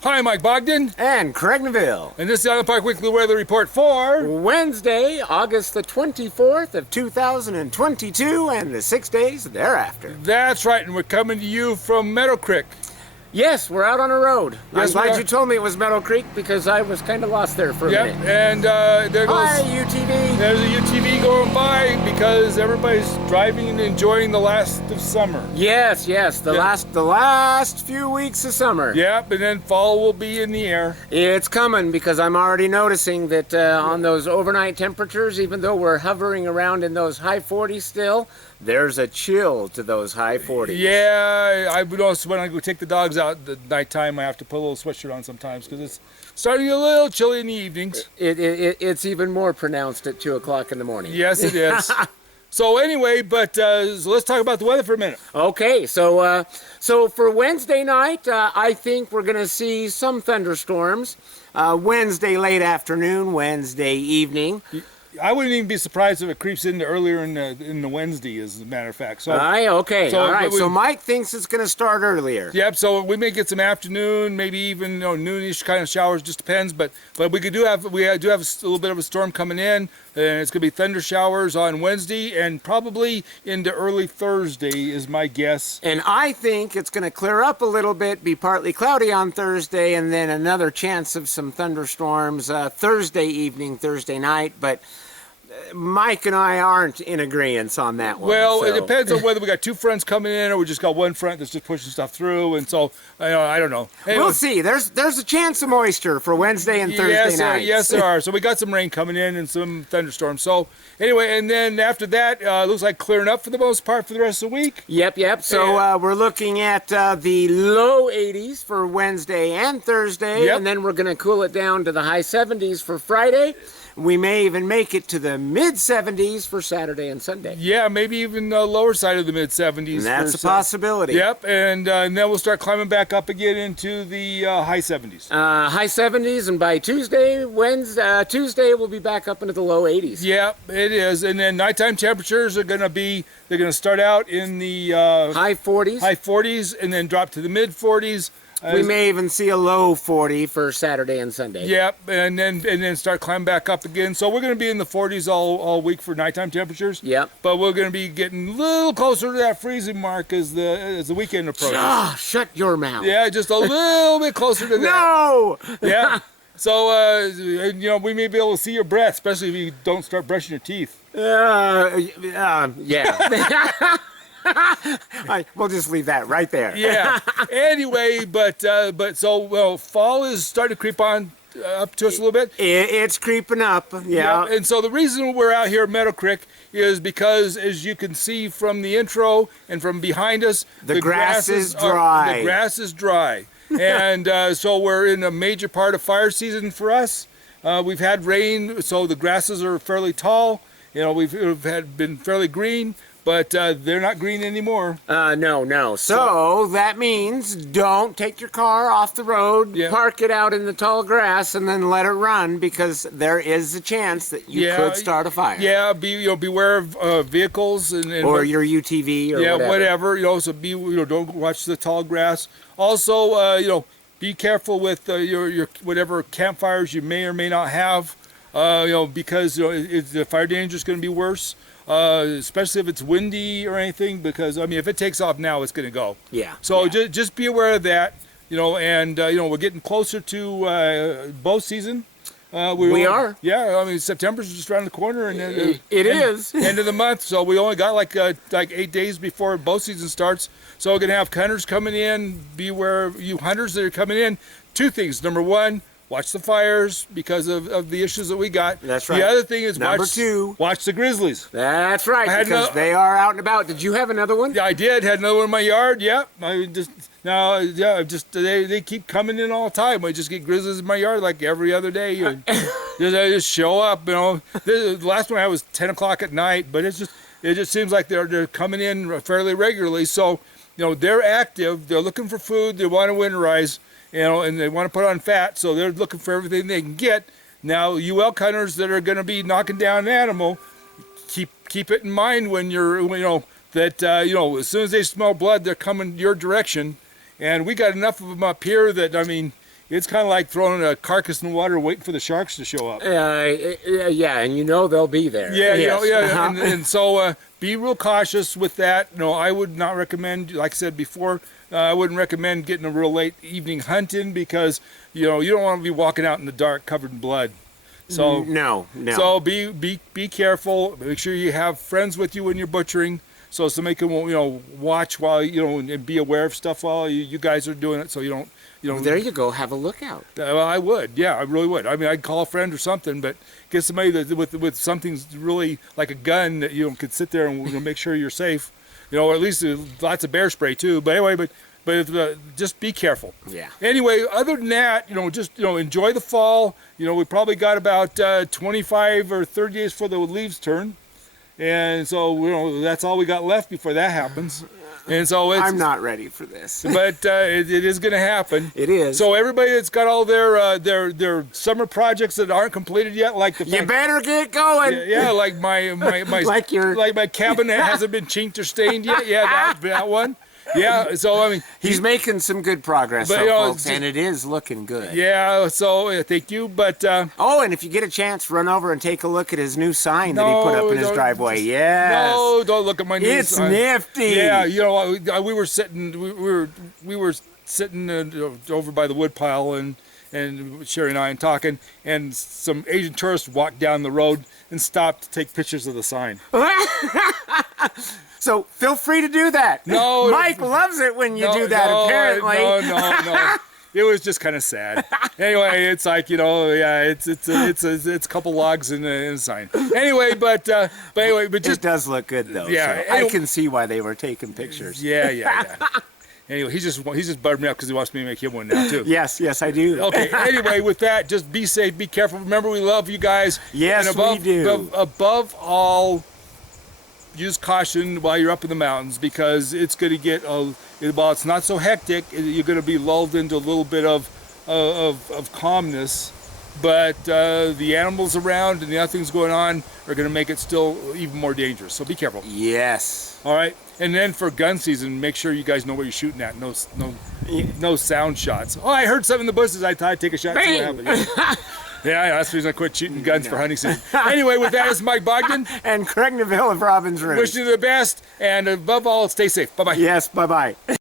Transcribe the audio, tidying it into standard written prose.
Hi, Mike Bogden. And Craig Neville. And this is the Island Park Weekly Weather Report for Wednesday, August the 24th of 2022 and the 6 days thereafter. That's right, and we're coming to you from Meadow Creek. Yes, we're out on a road. Yes, I'm glad you told me it was Meadow Creek because I was kind of lost there for a minute. And there goes... Hi, UTV. There's a UTV going by because everybody's driving and enjoying the last of summer. Yes, the last few weeks of summer. Yep, and then fall will be in the air. It's coming because I'm already noticing that on those overnight temperatures, even though we're hovering around in those high 40s still, there's a chill to those high 40s. Yeah, I would also, when I go take the dogs out at nighttime, I have to put a little sweatshirt on sometimes because it's starting to get a little chilly in the evenings. It's even more pronounced at 2 o'clock in the morning. Yes, it is. So anyway, so let's talk about the weather for a minute. Okay, so for Wednesday night, I think we're going to see some thunderstorms. Wednesday late afternoon, Wednesday evening. I wouldn't even be surprised if it creeps into earlier in the Wednesday, as a matter of fact. So, okay, so all right. So Mike thinks it's going to start earlier. Yep. So we may get some afternoon, maybe even noonish kind of showers. Just depends. But we do have a little bit of a storm coming in, and it's going to be thunder showers on Wednesday and probably into early Thursday is my guess. And I think it's going to clear up a little bit, be partly cloudy on Thursday, and then another chance of some thunderstorms Thursday evening, Thursday night. But Mike and I aren't in agreement on that one. Well, it depends on whether we got two fronts coming in or we just got one front that's just pushing stuff through, and so I don't know. Anyway, we'll see. There's a chance of moisture for Wednesday and Thursday nights. Yes, there are. So we got some rain coming in and some thunderstorms. So anyway, and then after that, looks like clearing up for the most part for the rest of the week. Yep. So we're looking at the low 80s for Wednesday and Thursday, and then we're going to cool it down to the high 70s for Friday. We may even make it to the mid-70s for Saturday and Sunday. Yeah, maybe even the lower side of the mid-70s. And that's a possibility. Yep, and then we'll start climbing back up again into the high 70s. High 70s, and by Tuesday, Tuesday we'll be back up into the low 80s. Yep, it is. And then nighttime temperatures are going to start out in the high 40s, and then drop to the mid-40s. We may even see a low 40 for Saturday and Sunday. Yep, and then start climbing back up again. So we're going to be in the 40s all week for nighttime temperatures. Yep. But we're going to be getting a little closer to that freezing mark as the weekend approaches. Shut your mouth. Yeah, just a little bit closer to that. No! Yeah. So, we may be able to see your breath, especially if you don't start brushing your teeth. Yeah. We'll just leave that right there. Yeah. Anyway, so fall is starting to creep on up to us a little bit. It's creeping up. Yeah. And so the reason we're out here at Meadow Creek is because, as you can see from the intro and from behind us, the grass is dry. The grass is dry. And so we're in a major part of fire season for us. We've had rain, so the grasses are fairly tall. We've been fairly green. But they're not green anymore. No. So that means don't take your car off the road, park it out in the tall grass, and then let it run, because there is a chance that you could start a fire. Yeah, beware of vehicles or your UTV or whatever. So don't watch the tall grass. Also, be careful with your whatever campfires you may or may not have. Because the fire danger is going to be worse. Especially if it's windy or anything, because if it takes off now, it's going to go. Yeah. So just be aware of that. And we're getting closer to bow season. We are. Yeah. September's just around the corner, and it is end of the month. So we only got like 8 days before bow season starts. So we're going to have hunters coming in. Beware of you hunters that are coming in. Two things. Number one, watch the fires because of the issues that we got. That's right. The other thing is watch the grizzlies. That's right, because they are out and about. Did you have another one? Yeah, I did. Had another one in my yard. Yep. They keep coming in all the time. I just get grizzlies in my yard like every other day. They just show up. The last one I had was 10 o'clock at night, but it just seems like they're coming in fairly regularly. So they're active. They're looking for food. They want to winterize. And they want to put on fat, so they're looking for everything they can get. Now, you elk hunters that are going to be knocking down an animal, keep it in mind when as soon as they smell blood, they're coming your direction. And we got enough of them up here that it's kind of like throwing a carcass in the water waiting for the sharks to show up. Yeah, and they'll be there. Yeah, Yes. and so be real cautious with that. No, I would not recommend, like I said before, I wouldn't recommend getting a real late evening hunting because you don't want to be walking out in the dark covered in blood. So no. So be careful. Make sure you have friends with you when you're butchering, so somebody can watch while and be aware of stuff while you guys are doing it, so you don't. Well, there you go. Have a lookout. Well, I would. Yeah, I really would. I mean, I'd call a friend or something, but get somebody that with something really like a gun that could sit there and make sure you're safe. Or at least lots of bear spray too. But anyway, but just be careful. Yeah. Anyway, other than that, just enjoy the fall. We probably got about 25 or 30 days before the leaves turn, and so that's all we got left before that happens. And so I'm not ready for this. But it is going to happen. It is. So everybody that's got all their summer projects that aren't completed yet, like you better get going. Yeah, like my like my cabin that hasn't been chinked or stained yet. Yeah, that one. Yeah, so I mean, he's making some good progress, folks, and it is looking good. Yeah, so thank you, but and if you get a chance, run over and take a look at his new sign that he put up in his driveway. Yes. No, don't look at my new sign. It's nifty. Yeah, we were sitting over by the woodpile and Sherry and I talking, and some Asian tourists walked down the road and stopped to take pictures of the sign. So feel free to do that. No, Mike loves it when you do that. Apparently. No. It was just kind of sad. Anyway, it's like it's a couple logs and a sign. Anyway, but just it does look good though. Yeah, so I can see why they were taking pictures. Yeah. Anyway, he's just buttered me up because he wants me to make him one now too. Yes, I do. Okay. Anyway, with that, just be safe, be careful. Remember, we love you guys. Yes, and we do. Above all, use caution while you're up in the mountains because it's going to get while it's not so hectic, you're going to be lulled into a little bit of calmness, but the animals around and the other things going on are going to make it still even more dangerous. So be careful. Yes. All right. And then for gun season, make sure you guys know what you're shooting at. No sound shots. Oh, I heard something in the bushes. I thought I'd take a shot. See what happens. Yeah, that's the reason I quit shooting guns for hunting season. Anyway, with that, it's Mike Bogden. And Craig Neville of Robbins Ridge. Wish you the best, and above all, stay safe. Bye-bye. Yes, bye-bye.